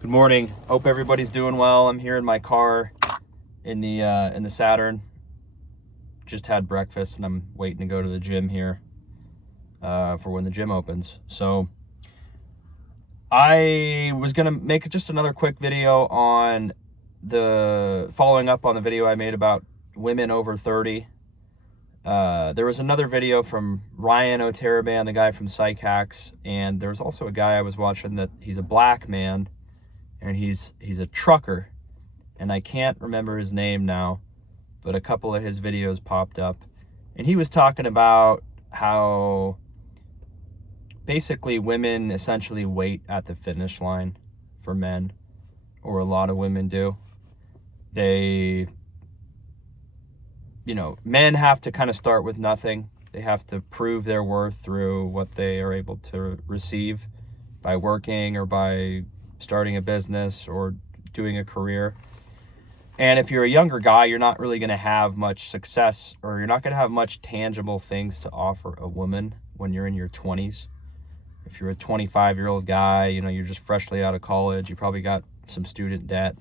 Good morning. Hope everybody's doing well. I'm here in my car in the Saturn. Just had breakfast and I'm waiting to go to the gym here for when the gym opens. So I was gonna make just another quick video on following up on the video I made about women over 30. There was another video from Ryan Oteraban, the guy from Psych Hacks, and there was also a guy I was watching that he's a black man. And he's a trucker, and I can't remember his name now, but a couple of his videos popped up, and he was talking about how basically women essentially wait at the finish line for men, or a lot of women do. Men have to kind of start with nothing. They have to prove their worth through what they are able to receive by working or by starting a business or doing a career. And if you're a younger guy, you're not really going to have much success, or you're not going to have much tangible things to offer a woman when you're in your 20s. If you're a 25-year-old guy, you're just freshly out of college, you probably got some student debt.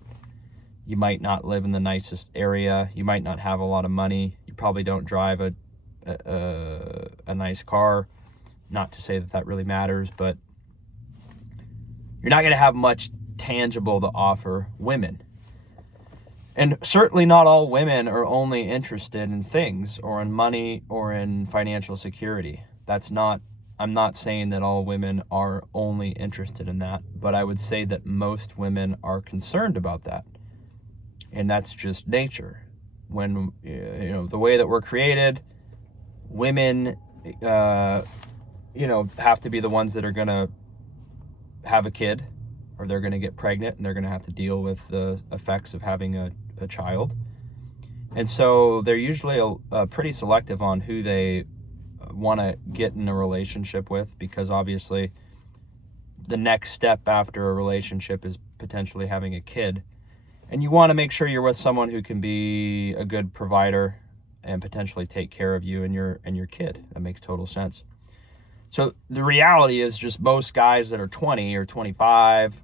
You might not live in the nicest area. You might not have a lot of money. You probably don't drive a nice car. Not to say that really matters, but you're not going to have much tangible to offer women. And certainly not all women are only interested in things or in money or in financial security. I'm not saying that all women are only interested in that, but I would say that most women are concerned about that. And that's just nature. When, the way that we're created, women, have to be the ones that are going to have a kid, or they're going to get pregnant and they're going to have to deal with the effects of having a child. And so they're usually pretty selective on who they want to get in a relationship with, because obviously the next step after a relationship is potentially having a kid. And you want to make sure you're with someone who can be a good provider and potentially take care of you and your kid. That makes total sense. So the reality is, just most guys that are 20 or 25,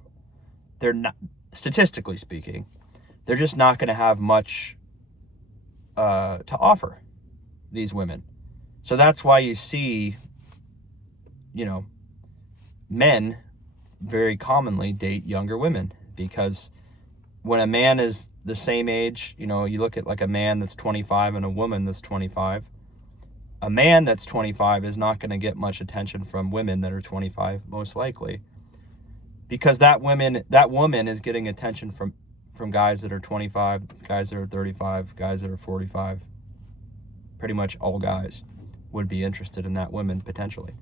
they're not, statistically speaking, they're just not going to have much to offer these women. So that's why you see, men very commonly date younger women, because when a man is the same age, you look at like a man that's 25 and a woman that's 25. A man that's 25 is not going to get much attention from women that are 25, most likely, because that woman is getting attention from guys that are 25, guys that are 35, guys that are 45. Pretty much all guys would be interested in that woman potentially.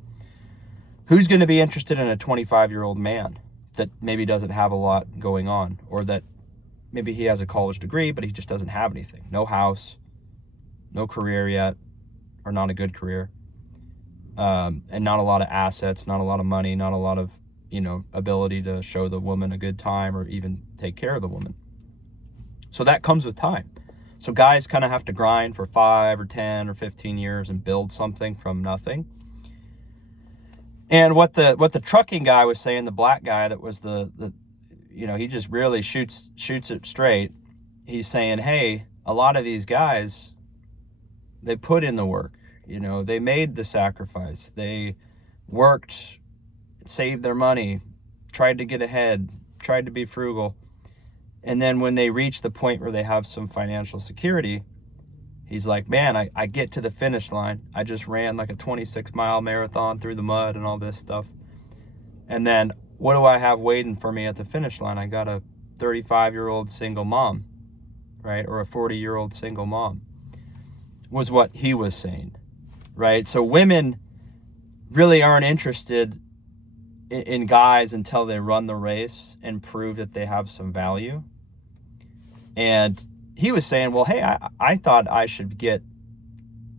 Who's going to be interested in a 25-year-old man that maybe doesn't have a lot going on, or that maybe he has a college degree, but he just doesn't have anything? No house, no career yet, or not a good career, and not a lot of assets, not a lot of money, not a lot of, ability to show the woman a good time or even take care of the woman. So that comes with time. So guys kind of have to grind for 5 or 10 or 15 years and build something from nothing. And what the trucking guy was saying, the black guy that was he just really shoots it straight. He's saying, hey, a lot of these guys, they put in the work, they made the sacrifice. They worked, saved their money, tried to get ahead, tried to be frugal. And then when they reach the point where they have some financial security, he's like, man, I get to the finish line. I just ran like a 26-mile marathon through the mud and all this stuff. And then what do I have waiting for me at the finish line? I got a 35-year-old single mom, right? Or a 40-year-old single mom, was what he was saying, right? So women really aren't interested in guys until they run the race and prove that they have some value. And he was saying, well, hey, I thought I should get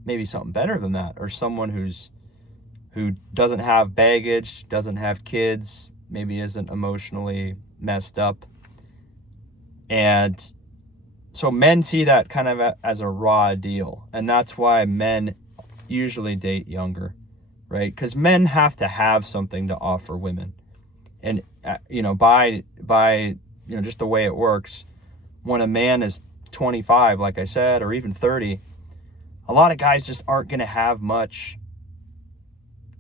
maybe something better than that, or someone who doesn't have baggage, doesn't have kids, maybe isn't emotionally messed up. And so men see that kind of as a raw deal. And that's why men usually date younger, right? Because men have to have something to offer women. And, by by, just the way it works, when a man is 25, like I said, or even 30, a lot of guys just aren't going to have much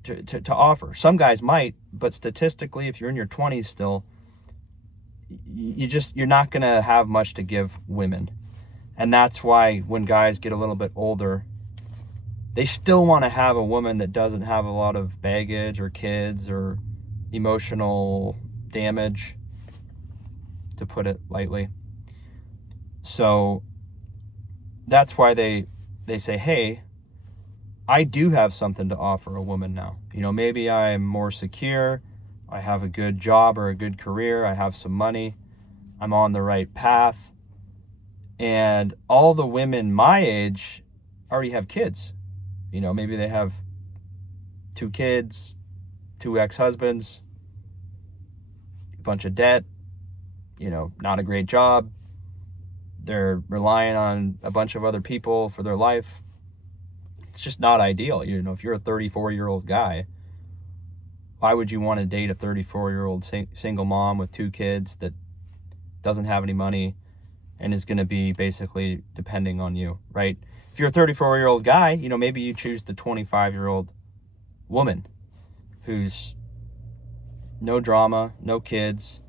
to offer. Some guys might, but statistically, if you're in your 20s still, you're not going to have much to give women. And that's why when guys get a little bit older, they still want to have a woman that doesn't have a lot of baggage or kids or emotional damage, to put it lightly. So that's why they say, hey, I do have something to offer a woman now. Maybe I'm more secure. I have a good job or a good career. I have some money. I'm on the right path. And all the women my age already have kids. Maybe they have 2 kids, 2 ex-husbands, a bunch of debt, not a great job. They're relying on a bunch of other people for their life. It's just not ideal. If you're a 34-year-old guy, why would you want to date a 34-year-old single mom with 2 kids that doesn't have any money and is going to be basically depending on you, right? If you're a 34-year-old guy, maybe you choose the 25-year-old woman who's no drama, no kids,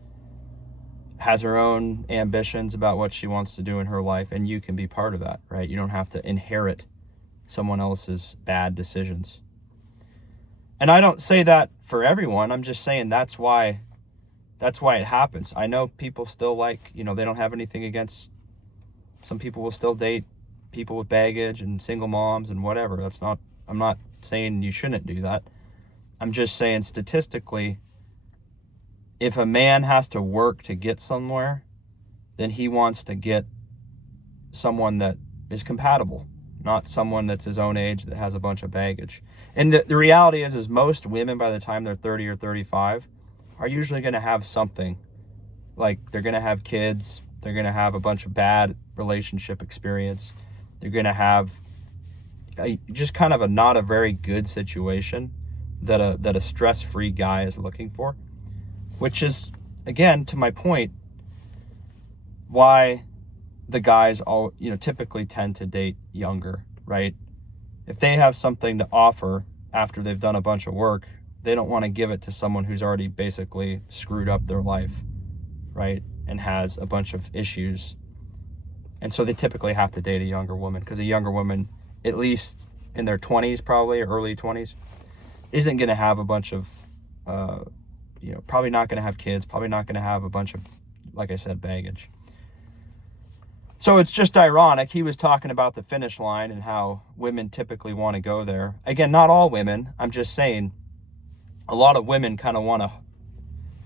has her own ambitions about what she wants to do in her life, and you can be part of that, right? You don't have to inherit someone else's bad decisions. And I don't say that for everyone. I'm just saying that's why it happens. I know people still they don't have anything against, some people will still date people with baggage and single moms and whatever. I'm not saying you shouldn't do that. I'm just saying statistically, if a man has to work to get somewhere, then he wants to get someone that is compatible, not someone that's his own age that has a bunch of baggage. And the reality is most women, by the time they're 30 or 35, are usually going to have something. Like, they're going to have kids, they're going to have a bunch of bad relationship experience, they're going to have just kind of not a very good situation that a stress-free guy is looking for. Which is, again, to my point, why the guys all typically tend to date younger, right? If they have something to offer after they've done a bunch of work, they don't want to give it to someone who's already basically screwed up their life, right? And has a bunch of issues. And so they typically have to date a younger woman, because a younger woman, at least in their 20s probably, or early 20s, isn't going to have a bunch of probably not going to have kids, probably not going to have a bunch of, like I said, baggage. So it's just ironic. He was talking about the finish line and how women typically want to go there. Again, not all women. I'm just saying a lot of women kind of want to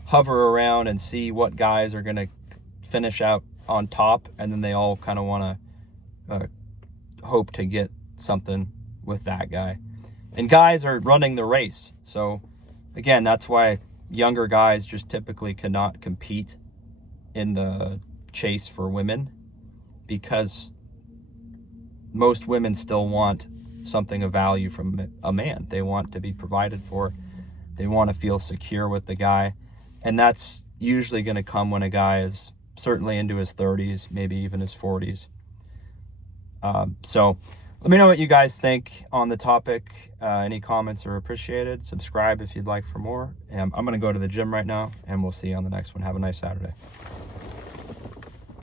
hover around and see what guys are going to finish out on top, and then they all kind of want to hope to get something with that guy. And guys are running the race. So again, that's why younger guys just typically cannot compete in the chase for women, because most women still want something of value from a man. They want to be provided for. They want to feel secure with the guy. And that's usually going to come when a guy is certainly into his 30s, maybe even his 40s. So let me know what you guys think on the topic. Any comments are appreciated. Subscribe if you'd like for more. I'm going to go to the gym right now, and we'll see you on the next one. Have a nice Saturday.